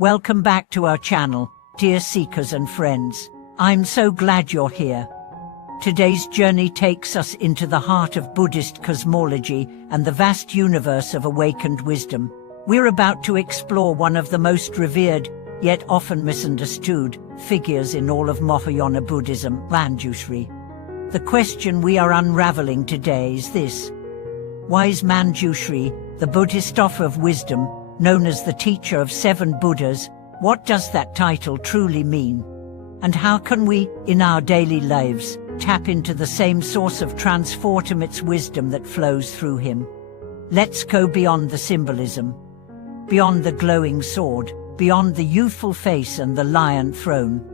Welcome back to our channel, dear seekers and friends. I'm so glad you're here. Today's journey takes us into the heart of Buddhist cosmology and the vast universe of awakened wisdom. We're about to explore one of the most revered, yet often misunderstood, figures in all of Mahayana Buddhism, Manjushri. The question we are unraveling today is this: why is Manjushri, the Buddhist offer of wisdom, known as the teacher of 7 Buddhas? What does that title truly mean? And how can we, in our daily lives, tap into the same source of transformative wisdom that flows through him? Let's go beyond the symbolism, beyond the glowing sword, beyond the youthful face and the lion throne.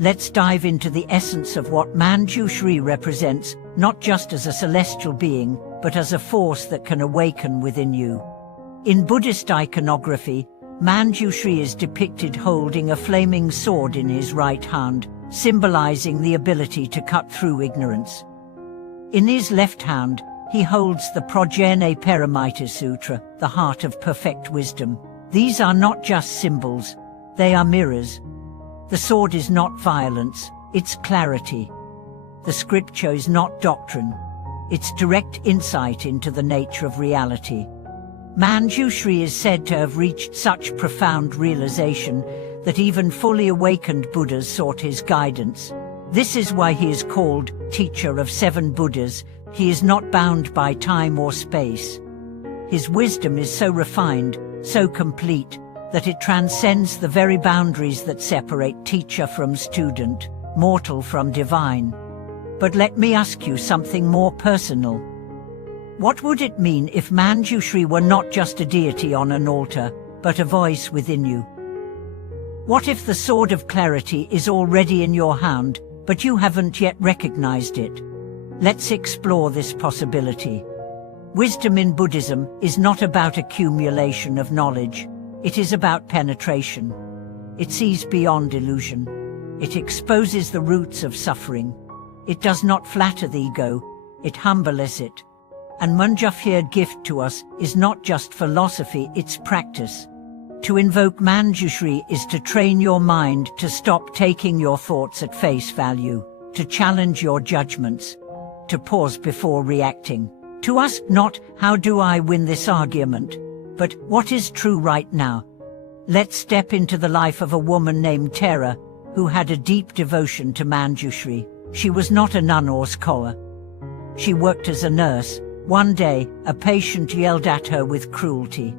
Let's dive into the essence of what Manjushri represents, not just as a celestial being, but as a force that can awaken within you. In Buddhist iconography, Manjushri is depicted holding a flaming sword in his right hand, symbolizing the ability to cut through ignorance. In his left hand, he holds the Prajna Paramita Sutra, the heart of perfect wisdom. These are not just symbols, they are mirrors. The sword is not violence, it's clarity. The scripture is not doctrine, it's direct insight into the nature of reality. Manjushri is said to have reached such profound realization that even fully awakened Buddhas sought his guidance. This is why he is called teacher of 7 Buddhas. He is not bound by time or space. His wisdom is so refined, so complete, that it transcends the very boundaries that separate teacher from student, mortal from divine. But let me ask you something more personal. What would it mean if Manjushri were not just a deity on an altar, but a voice within you? What if the sword of clarity is already in your hand, but you haven't yet recognized it? Let's explore this possibility. Wisdom in Buddhism is not about accumulation of knowledge. It is about penetration. It sees beyond illusion. It exposes the roots of suffering. It does not flatter the ego, it humbles it. And Manjushri's gift to us is not just philosophy, it's practice. To invoke Manjushri is to train your mind to stop taking your thoughts at face value, to challenge your judgments, to pause before reacting, to ask not, how do I win this argument, but what is true right now? Let's step into the life of a woman named Tara, who had a deep devotion to Manjushri. She was not a nun or scholar. She worked as a nurse. One day, a patient yelled at her with cruelty.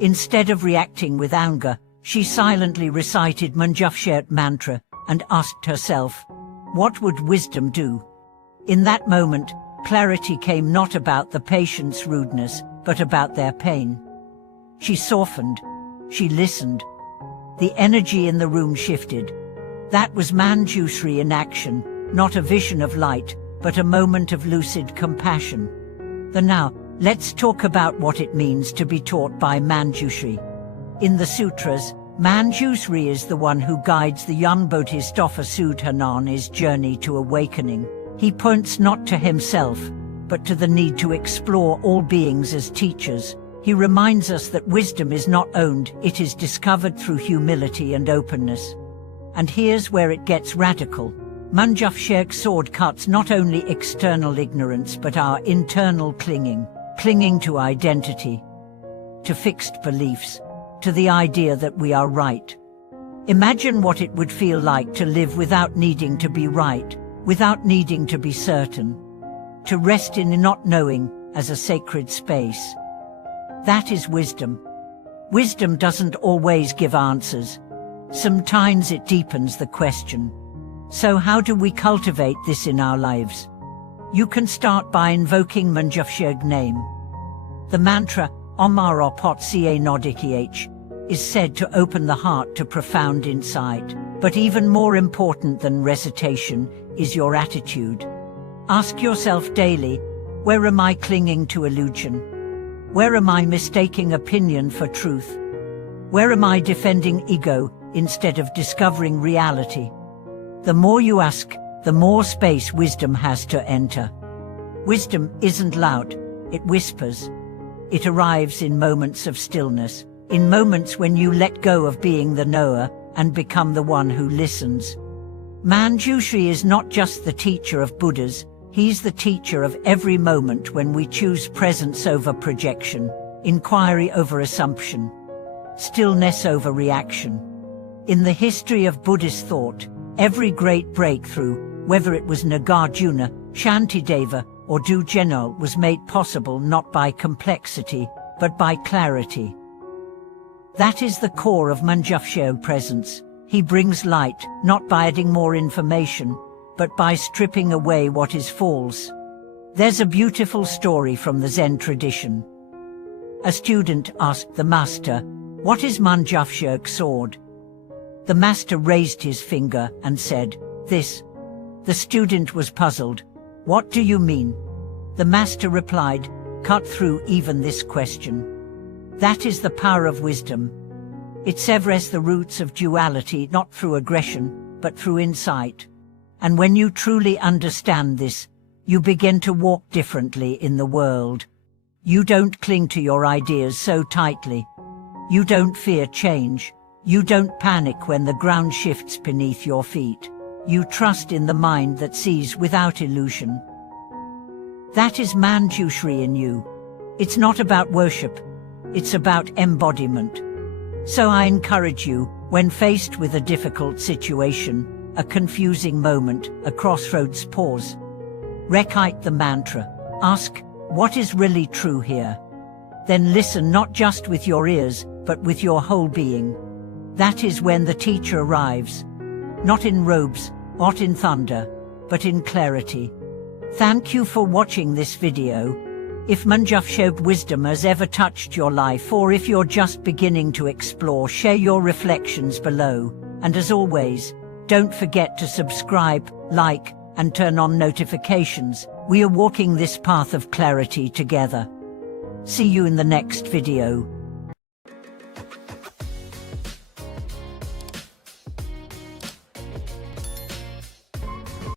Instead of reacting with anger, she silently recited Manjushri's mantra and asked herself, what would wisdom do? In that moment, clarity came not about the patient's rudeness, but about their pain. She softened. She listened. The energy in the room shifted. That was Manjushri in action, not a vision of light, but a moment of lucid compassion. Now, let's talk about what it means to be taught by Manjushri. In the sutras, Manjushri is the one who guides the young Bodhisattva Sudha on his journey to awakening. He points not to himself, but to the need to explore all beings as teachers. He reminds us that wisdom is not owned, it is discovered through humility and openness. And here's where it gets radical. Manjushri's sword cuts not only external ignorance but our internal clinging to identity, to fixed beliefs, to the idea that we are right. Imagine what it would feel like to live without needing to be right, without needing to be certain, to rest in not knowing as a sacred space. That is wisdom. Wisdom doesn't always give answers. Sometimes it deepens the question. So how do we cultivate this in our lives? You can start by invoking Manjushri's name. The mantra, Om Mara Potsie Nodikih, is said to open the heart to profound insight. But even more important than recitation is your attitude. Ask yourself daily, where am I clinging to illusion? Where am I mistaking opinion for truth? Where am I defending ego instead of discovering reality? The more you ask, the more space wisdom has to enter. Wisdom isn't loud, it whispers. It arrives in moments of stillness. in moments when you let go of being the knower and become the one who listens. Manjushri is not just the teacher of Buddhas, he's the teacher of every moment when we choose presence over projection, inquiry over assumption, stillness over reaction. In the history of Buddhist thought, every great breakthrough, whether it was Nagarjuna, Shantideva, or Dujenal, was made possible not by complexity, but by clarity. That is the core of Manjushri's presence. He brings light, not by adding more information, but by stripping away what is false. There's a beautiful story from the Zen tradition. A student asked the master, "What is Manjushri's sword?" The master raised his finger and said, "This." The student was puzzled. "What do you mean?" The master replied, "Cut through even this question. That is the power of wisdom. It severs the roots of duality not through aggression, but through insight. And when you truly understand this, you begin to walk differently in the world. You don't cling to your ideas so tightly. You don't fear change. You don't panic when the ground shifts beneath your feet. You trust in the mind that sees without illusion. That is Manjushri in you. It's not about worship. It's about embodiment. So I encourage you, when faced with a difficult situation, a confusing moment, a crossroads pause, recite the mantra. Ask, what is really true here? Then listen not just with your ears, but with your whole being. That is when the teacher arrives. Not in robes, not in thunder, but in clarity. Thank you for watching this video. If Manjushri's wisdom has ever touched your life, or if you're just beginning to explore, share your reflections below. And as always, don't forget to subscribe, like, and turn on notifications. We are walking this path of clarity together. See you in the next video.